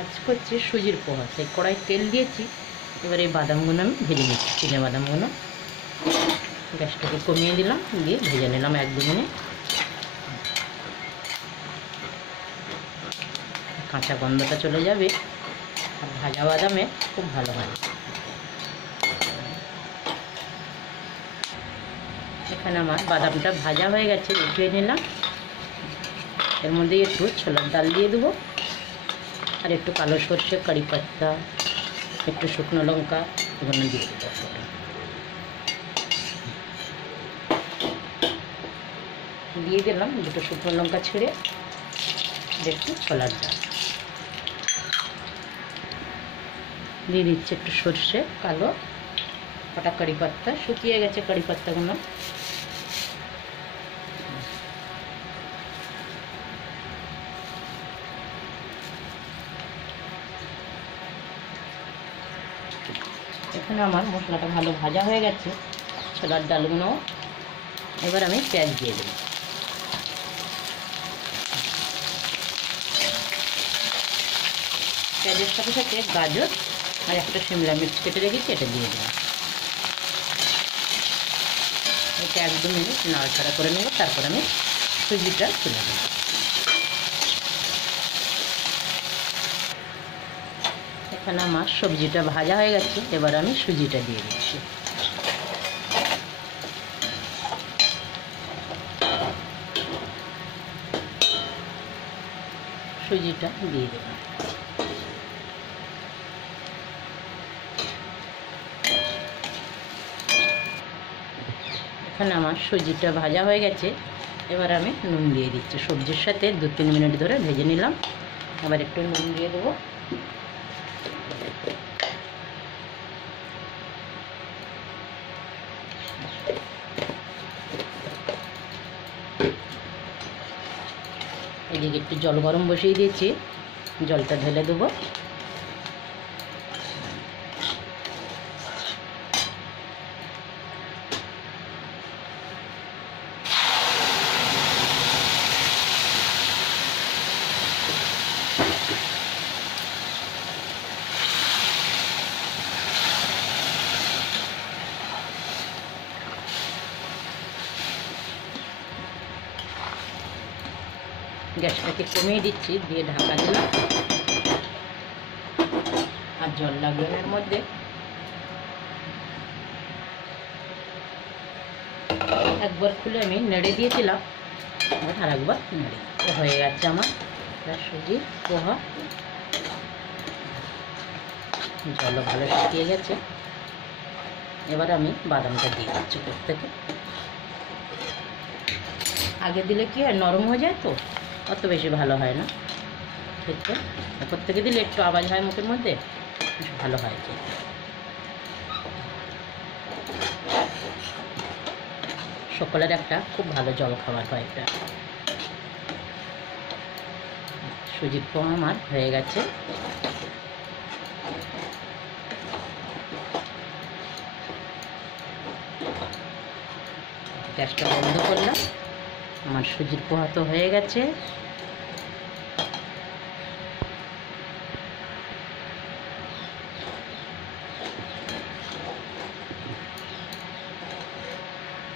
আজ করছি সুজির পোহা। সেই কড়াই তেল দিয়েছি, এবার এই বাদামগুলো আমি ভেজে নিচ্ছি। চিনে বাদামগুলো গ্যাসটাকে কমিয়ে দিলাম, দিয়ে ভেজে নিলাম 1-2 মিনিট। কাঁচা গন্ধটা চলে যাবে, আর ভাজা বাদামে খুব ভালো হয়। এখানে আমার বাদামটা ভাজা হয়ে গেছে, উঠিয়ে নিলাম। এর মধ্যে একটু ছোলার ডাল দিয়ে দেবো, আর একটু কালো সর্ষে, কারি পাতা, একটু শুকনো লঙ্কা এগুলো দিয়ে দেবো। দিয়ে দিলাম দুটো শুকনো লঙ্কা ছিঁড়ে, একটু ছোলার ডাল দিয়ে দিচ্ছি, একটু সর্ষে কালো, কটা কারি পাতা, শুকিয়ে গেছে কারি পাতাগুলো। এখানে আমার মশলাটা ভালো ভাজা হয়ে গেছে, ছোলার ডালগুলো। এবার আমি পেঁয়াজ দিয়ে দেব। পেঁয়াজের সাথে সাথে গাজর আর একটা শিমলা মির্চ কেটে রেখেছি, এটা দিয়ে দেবো। এটা 1-2 মিনিট নাড়াচাড়া করে নেব, তারপর আমি সুজিটা তুলে নেব। এখানে আমার সবজিটা ভাজা হয়ে গেছে, এবার আমি সুজিটা দিয়ে দিচ্ছি। সুজিটা দিয়ে দেব। এখানে আমার সুজিটা ভাজা হয়ে গেছে, এবার আমি নুন দিয়ে দিচ্ছি। সবজির সাথে 2-3 মিনিট ধরে ভেজে নিলাম, আবার একটু নুন দিয়ে দেবো। এদিকে একটু জল গরম বসিয়ে দিয়েছি, জলটা ঢেলে দেবো। গ্যাসটাকে কমিয়ে দিচ্ছি, দিয়ে ঢাকা দিলাম। আর জল লাগবে এর মধ্যে। একবার খুলে আমি নেড়ে দিয়েছিলাম, আর একবার নেড়ে হয়ে গেছে আমার সুজির পোহা। জলও ভালো শুকিয়ে গেছে, এবার আমি বাদামটা দিয়ে দিচ্ছি উপর থেকে। আগে দিলে কি হয়, নরম হয়ে যায় তো, অত বেশি ভালো হয় না খেতে। উপর থেকে দিলে একটু আওয়াজ হয় মুখের মধ্যে, বেশ ভালো হয় খেতে। সকলের একটা খুব ভালো জল খাবার হয় এটা। সুজির পোহা আমার হয়ে গেছে। গ্যাসটা বন্ধ করলাম, আমার সুজির পোহা তো হয়ে গেছে।